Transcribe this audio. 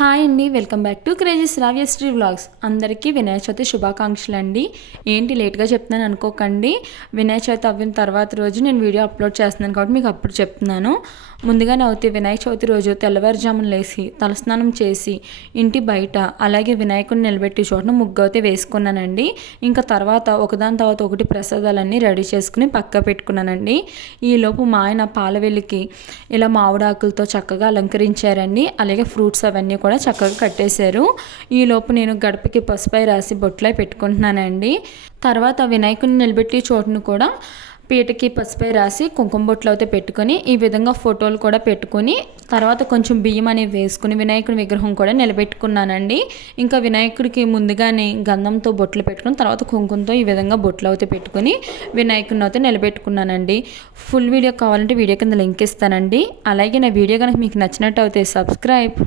Hi అండి, welcome back to crazy Sravyasri vlogs. అందరికీ వినాయక చవితి శుభాకాంక్షలు అండి. ఏంటి లేట్గా చెప్తున్నాను అనుకోకండి. వినాయక చవితి అవ్విన తర్వాత రోజు నేను వీడియో అప్లోడ్ చేస్తున్నాను కాబట్టి మీకు అప్పుడు చెప్తున్నాను. ముందుగానే అవుతే వినాయక చవితి రోజు తెల్లవారుజామున లేసి తలస్నానం చేసి ఇంటి బయట అలాగే వినాయకుడిని నిలబెట్టి చోటన ముగ్గు అయితే వేసుకున్నానండి. ఇంకా తర్వాత ఒకదాని తర్వాత ఒకటి ప్రసాదాలన్నీ రెడీ చేసుకుని పక్క పెట్టుకున్నానండి. ఈలోపు మా ఆయన పాలవెల్లికి ఇలా మామిడాకులతో చక్కగా అలంకరించారండి. అలాగే ఫ్రూట్స్ అవన్నీ కూడా చక్కగా కట్టేశారు. ఈలోపు నేను గడపకి పసుపై రాసి బొట్లై పెట్టుకుంటున్నానండి. తర్వాత వినాయకుడిని నిలబెట్టి చోటును కూడా పీటకి పసుపై రాసి కుంకుమ బొట్లు అయితే పెట్టుకొని ఈ విధంగా ఫోటోలు కూడా పెట్టుకొని తర్వాత కొంచెం బియ్యం అనేవి వేసుకుని వినాయకుడి విగ్రహం కూడా నిలబెట్టుకున్నానండి. ఇంకా వినాయకుడికి ముందుగానే గంధంతో బొట్లు పెట్టుకుని తర్వాత కుంకుమతో ఈ విధంగా బొట్లు అయితే పెట్టుకొని వినాయకుడిని అయితే నిలబెట్టుకున్నానండి. ఫుల్ వీడియో కావాలంటే వీడియో కింద లింక్ ఇస్తానండి. అలాగే నా వీడియో కనుక మీకు నచ్చినట్టు అయితే సబ్స్క్రైబ్.